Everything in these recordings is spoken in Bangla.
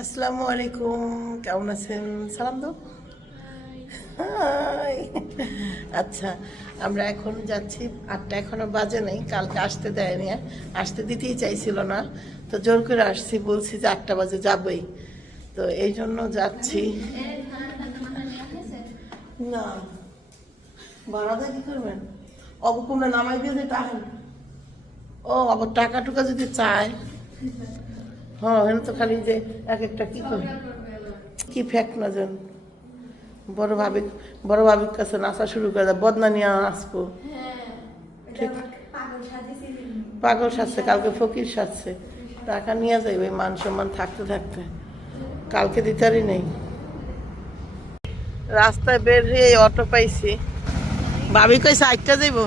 আসসালামু আলাইকুম, কেমন আছেন? সালাম দাও। আচ্ছা আমরা এখন যাচ্ছি, আটটা এখনও বাজে নেই, কালকে আসতে দেয়নি, আসতে দিতেই চাইছিল না। তো জোর করে আসছি, বলছি যে আটটা বাজে যাবই। তো এই জন্য যাচ্ছি। না। ভাড়াটা কি করবেন? নামাই দিয়ে যে টাকা ও আবার টাকা টুকা যদি চায়। হ্যাঁ হেন তো খালি যে এক একটা কি করে কি ফ্যাক্ট না জান বড় ভাবি বড় ভাবির কাছে নাচা শুরু করে দেয় বদনা নিয়ে আসব। ঠিক পাগল সাজছে কালকে ফকির সাজছে। টাকা নিয়ে যাইবে মান সম্মান থাকতে থাকতে। কালকে দিতারই নেই। রাস্তায় বের হয়ে অটো পাইছি। ভাবি কইছে হাইটটা যাইব।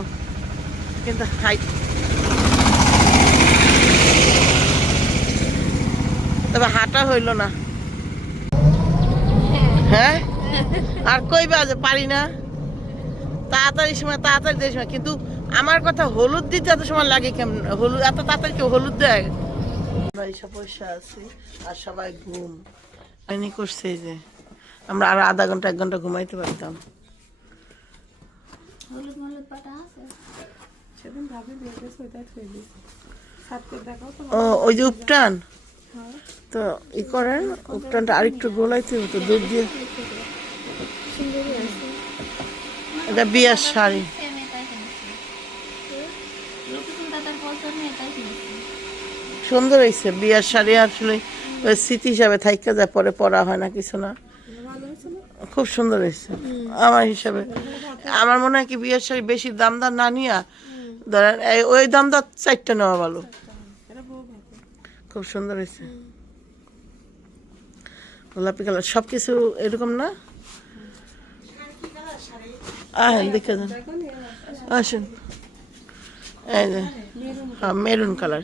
কিন্তু হাইট তবে হাঁটা হইল না। হ্যাঁ? আর কই বাজে পারি না। তাড়াতাড়ি সময়, তাড়াতাড়ি দেয় সময়। কিন্তু আমার কথা হলুদ দিতে এত সময় লাগে কেমন হলুদ এত তাড়াতাড়ি কেউ হলুদ দেয়? এইসব বসে আছি আর সবাই ঘুম। করছে যে। আমরা আরও আধা ঘণ্টা, এক ঘণ্টা ঘুমাইতে পারতাম। হলুদ মলুদ পাতা আছে। সেদিন ভাবি বেঁকে সোয়েটার থুয়ে দিয়েছে। সাতকে দেখাও তো। ও ওই যে উপটান? তো ই করেন উপটানটা আরেকটু গোলাইতে হতো দুধ দিয়ে। এটা বিয়ার শাড়ি। সুন্দর হয়েছে বিয়ার শাড়ি আসলে ওই স্মৃতি হিসাবে থাইকা যায় পরে পরা হয় না কিছু না। খুব সুন্দর হয়েছে, আমার হিসাবে। আমার মনে হয় কি বিয়ের শাড়ি বেশি দাম দাম না নিয়ে, ধরেন ওই দাম দর চারটা নেওয়া ভালো। খুব সুন্দর হয়েছে। গোলাপি কালার সব কিছু এরকম না? আহেন দেখে যান। আসুন। হ্যাঁ মেরুন কালার।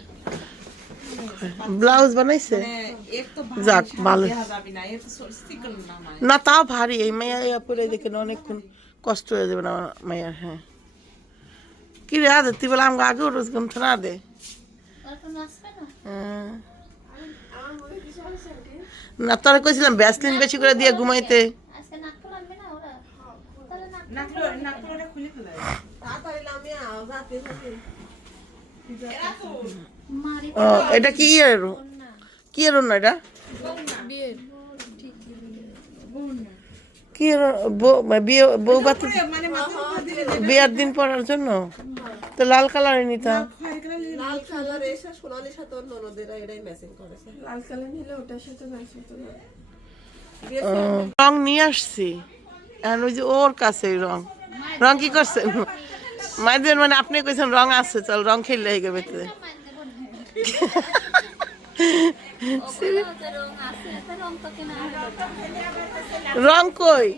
ব্লাউজ বানাইছে যাক ভালো না তাও ভারী এই মাইয়া ইয়া পরে দেখেন অনেকক্ষণ কষ্ট হয়ে যাবে না মাইয়ার হ্যাঁ কি রে আদে তুই বলে আমাকে আগেও রোজ ঘুম না দে এখন আসবে না হ্যাঁ। না তোরা কইছিলাম ব্যাসলিন বেশি করে দিয়ে ঘুমাইতে আজকে ও এটা কি ইয়ের? কি এর না এটা? কি বউ- বিয়ে বউ বাতি বিয়ার দিন পরার জন্য? তো লাল কালারে নিতাম লাল কালার এসে সোনালি সাথে ওর ননদেরা এরাই ম্যাচিং করেছে লাল কালার নিলে ওটার সাথে ম্যাচ হতো রং নিয়ে আসছি। এখন ওই যে ওর কাছে রং। রং কি করছেন মাইদের মানে আপনি কইছেন রং আছে চল রং খেললে হয়ে গেবে রং কই?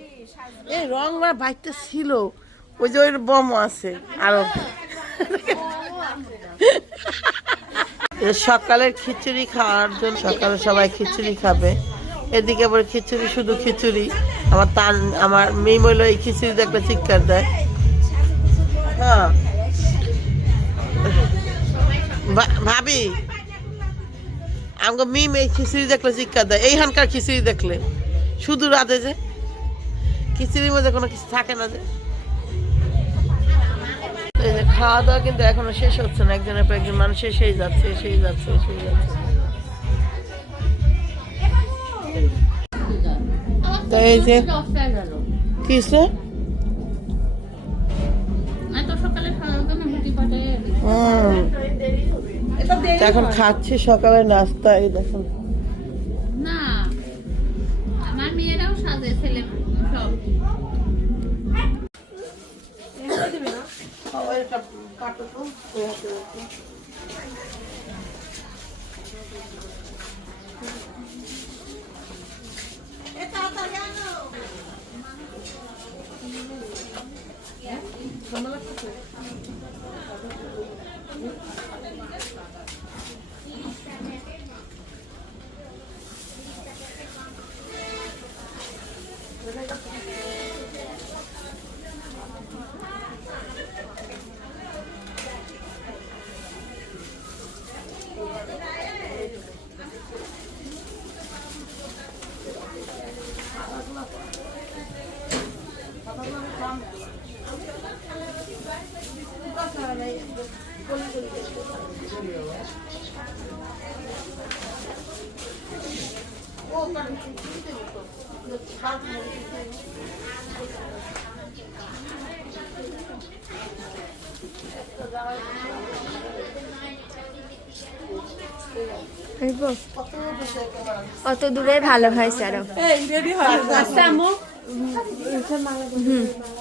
এই রং আমার বাইকটা ছিল। ওই যে ওই বম আছে, আরও। সকালের খিচুড়ি খাওয়ার জন্য সকালে সবাই খিচুড়ি খাবে। এদিকে আবার খিচুড়ি, শুধু খিচুড়ি। আমার তান, আমার মেয়ে মইল এই খিচুড়ি দেখলে চিৎকার দেয়। হ্যাঁ। ভাবি। আমাকে মিম এই খিচুড়ি দেখলে শিক্ষা দেয়। এইখানকার খিচুড়ি দেখলে। শুধু রাধে যে। খিচুড়ির মধ্যে কোনো কিছু থাকে না যে। এই যে খাওয়া দাওয়া কিন্তু এখনও শেষ হচ্ছে না। একজনের পর একজন মানুষ শেষেই যাচ্ছে সেই যাচ্ছে সেই যাচ্ছে। তো এই যে সকালে খাওয়ার এখন খাচ্ছি সকালে নাস্তা এই দেখুন। না আমার মেয়েরাও সাজে ছেলে সব। সবাই কাটো তো হ্যাঁ। অত দূরে ভালো হয়েছে আরও হয় আইসে এগুলো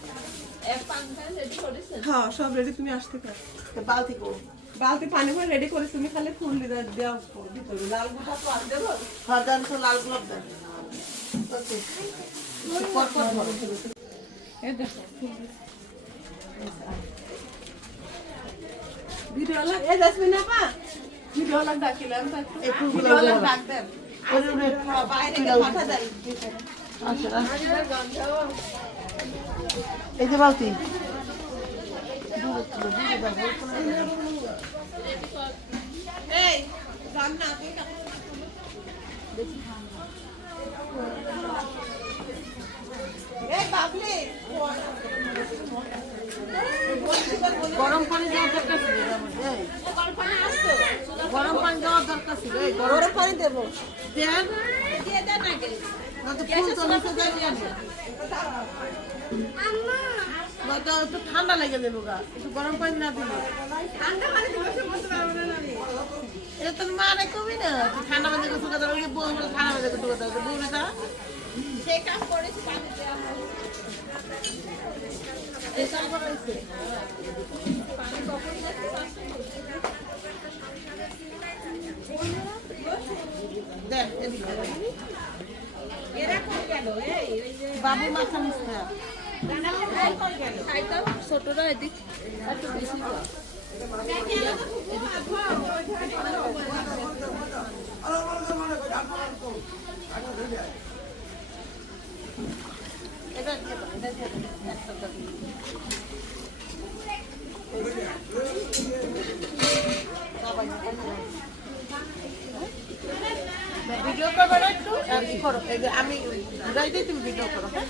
হ্যাঁ সব রেডি তুমি আসতে পারো। বালতি কো। বালতি পানি ভরে রেডি করে তুমি খালি ফুল দিয়ে দাও ভিতরে লাল গোটা তো আর দেবো? হ্যাঁ দেন তো লাল গোলাপ দেন ওকে। পর পর ধরো। এই দেখো ভিডিও ভিডিও আলাক ডাকিলাম তো ভিডিও দেবো। ডাক দেন। ওরে ওরে বাইরে পাঠা দেন। আসেন। এই যে বালতি। গরম পানি দেওয়ার দরকার ছিল গরম পানি দেওয়ার দরকার ছিল। গরম গরম পানি দেবো। দেন। নয়তো ফুল তো নিচে যায় নিয়ে একটু ঠান্ডা লেগে দেবো গা একটু গরম পানি না দিলে। ঠান্ডা পানি দেবো সে বলতে না আমি এটা তো মানে কবি না ঠান্ডা মাঝে কিছু কথা বলি বউ বলে ঠান্ডা মাঝে কিছু কথা বলি বউরে তা সেই কাজ করেছি দেখ এই বাবু মাথা মিশতে ছোটরা এদিক একটু বেশি ভিডিও করবে না একটু আমি যাই দিই, তুমি ভিডিও করো হ্যাঁ?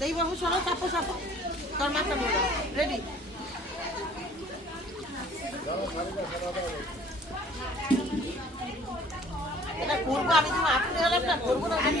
এই বাবু সরো চাপো চাপো তোর মাথা মোড়া। রেডি এটা করব আমি তুমি আপনি হলে করব না জানি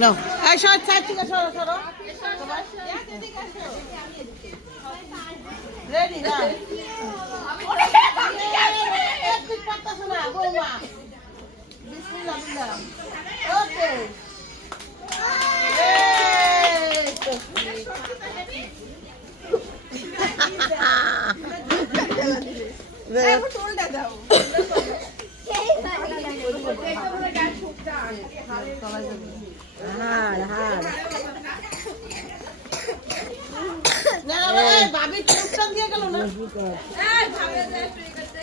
নাও। এই সর সাইড থেকে সরো সরো। রেডি না হাড় হাড় না ভাবি চুপটান দিয়ে গেল না?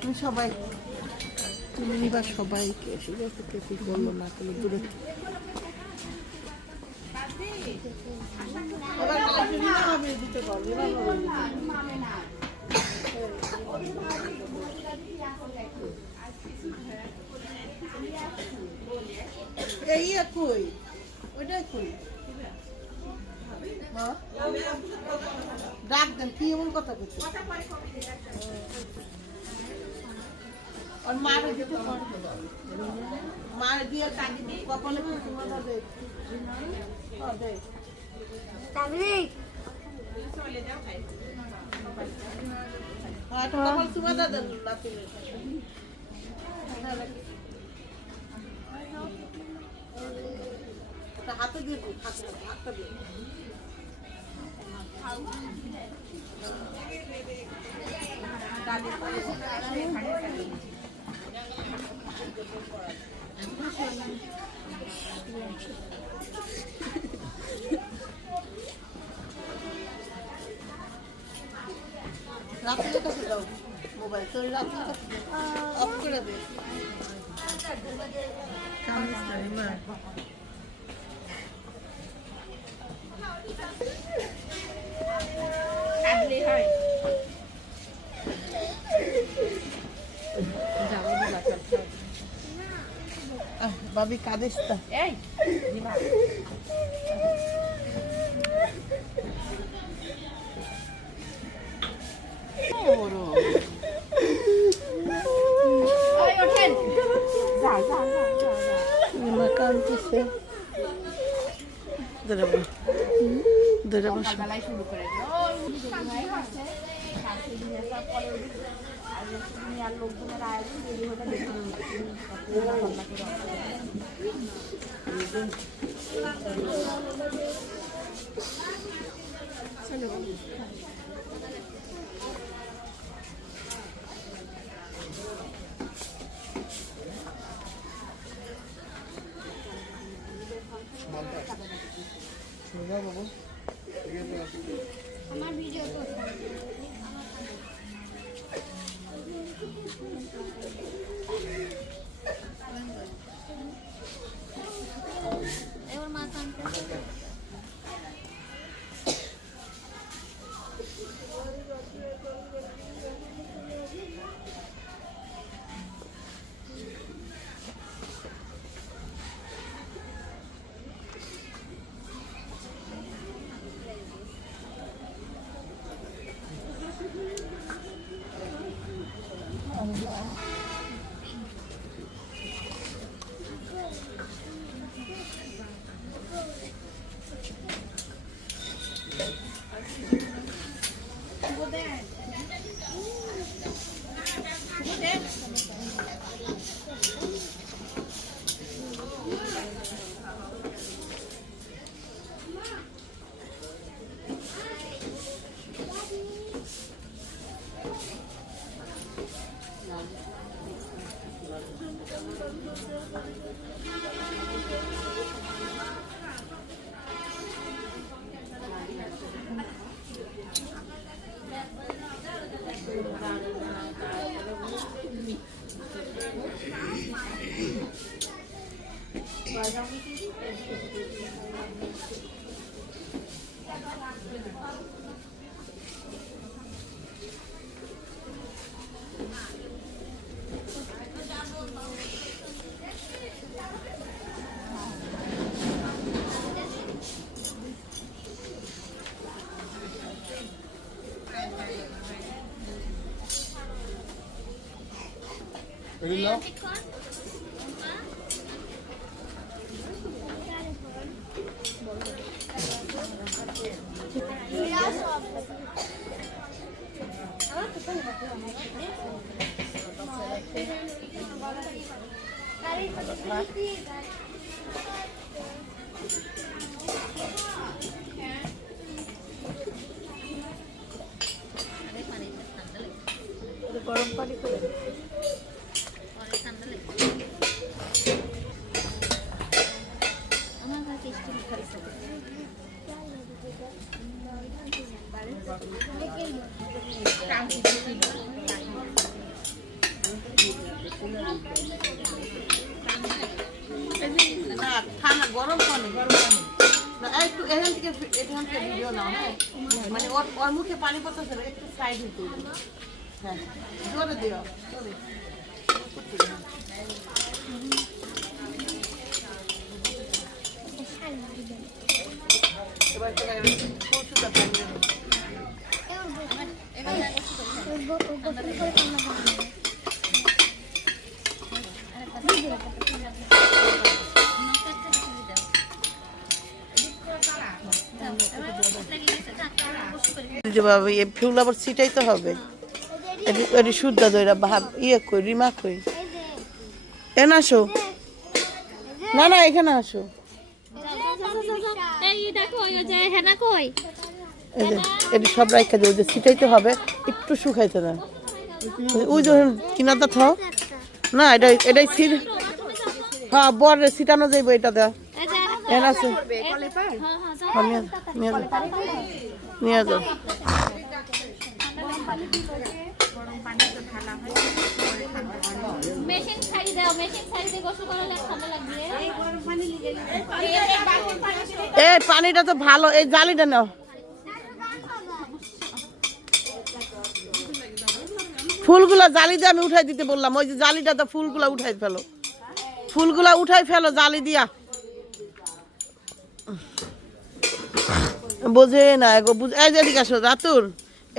তুমি সবাই, তুমি নিবা সবাইকে, ঠিক আছে? কে কি করল না করল দূরে। এই কই? ওইটা কই? মা ডাক দেন কি এমন কথা করছে আর মারে দিতে পারবে দিয়ে। কাটি কপালে দে হ্যাঁ, হ্যাঁ হাতে দিয়ে হাতটা দিয়ে রাত্রির কাছে দাও মোবাইল। তোর রাত্রির কাছে অফ করে দে। বাবি কাঁদিস ওঠেন। মা কাঁদতেছে। বস। বেলায় শুরু করে আর লোকজনের আয়োজন দেরি হলে দেখুন গরম পানি করে আমার কাছে স্টিল খাইছে না ঠান্ডা গরম পানি গরম পানি না একটু এখান থেকে এখান থেকে ভিডিও নাও হ্যাঁ মানে ওর ওর মুখে পানি পড়তেছে না একটু সাইড হতে হবে। হ্যাঁ জোরে দিও, জোরে এবার এবার কৌশুটা পানি দেবো। যে বাবা এ ফুল আবার ছিটাইতে হবে এটি- শুদ্ধ দইরা ভাব ইয়ে কই রিমা কই? এখানে আসো। না না এখানে আসো। এটি সব দিয়ে ওই যে ছিটাইতে হবে একটু শুকাইতে দেন ওই যে কিনাটা থাও না এটা এটাই ছিট হ্যাঁ বর ছিটানো যাইব এটা দেওয়া এখানে আছে হ্যাঁ যাও। নিয়ে যাও, যাও নিয়ে যাও মেশিন ছাড়ি দাও মেশিন ছাড়ি দিয়ে গোসল করালে ঠান্ডা লাগবে। এই পানিটা তো ভালো এই জালিটা নাও। ফুলগুলা জালি দিয়ে আমি উঠাই দিতে বললাম ওই যে জালিটা তো ফুলগুলা উঠাই ফেলো। ফুলগুলা উঠাই ফেলো জালি দিয়া। বোঝে না এগো বুঝ এই যে এদিকে আসো রাতুর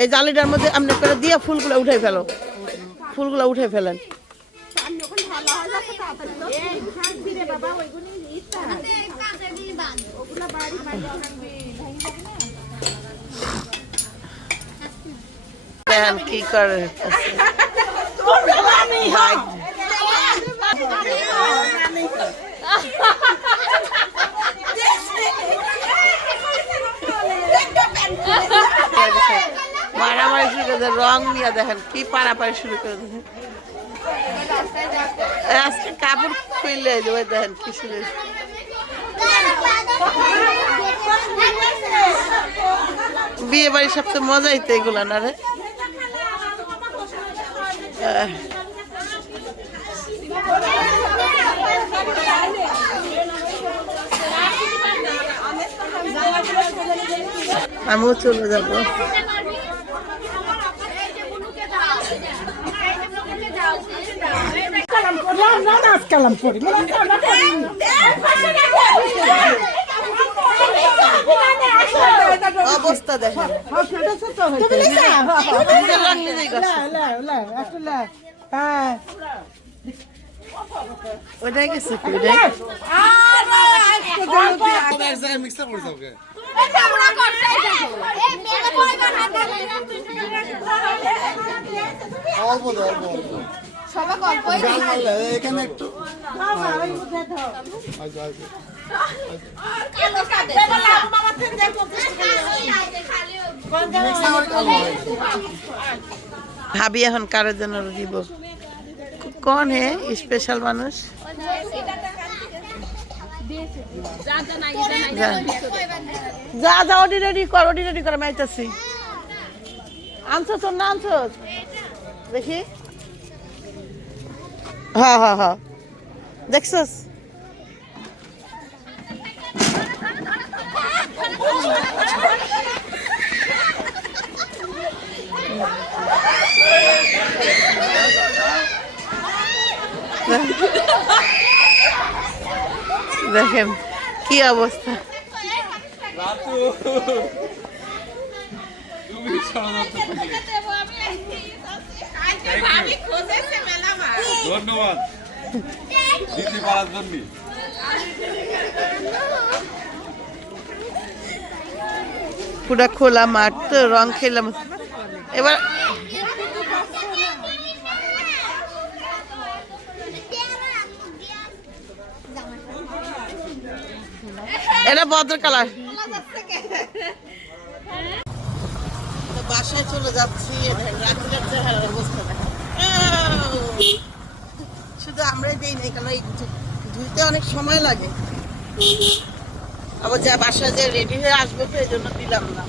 এই জালিটার মধ্যে আপনি করে দিয়া ফুলগুলা উঠাই ফেলো। ফুলগুলা উঠাই ফেলেন। কি করে? মারামারি শুরু করে রং নিয়ে দেখেন, কি পারাপারি শুরু করে দেখেন আজকে কাপড় খুললে ওই দেখেন কি শুরু বিয়ে বাড়ির সবচেয়ে মজাই তো এগুলো না রে? আমিও চলে যাব। অবস্থা দেখেন নিজের রং নিজেই করছে। ওইটাই গেছে অল্প অল্প এখানে একটু আচ্ছা, আচ্ছা। করে হয়। ভাবি এখন কারোর জন্য দিব কোন হে স্পেশাল মানুষ যা। যা ওটি রেডি কর ওটি রেডি কর আমি আইতাছি আনছস না আনছস দেখি হ্যাঁ হ্যাঁ হ্যাঁ দেখছস দেখেন কি অবস্থা ধন্যবাদ। দিতে পারার জন্য। পুরা খোলা মাঠ তো রং খেলাম এবার এটা ভদ্র কালার। বাসায় চলে যাচ্ছি রাত্রি রাত্রে অবস্থা। দেখো। শুধু আমরাই দিই নাই কারণ এই ধুইতে অনেক সময় লাগে। আবার যা বাসায় যে রেডি হয়ে আসব তো এই জন্য দিলাম না।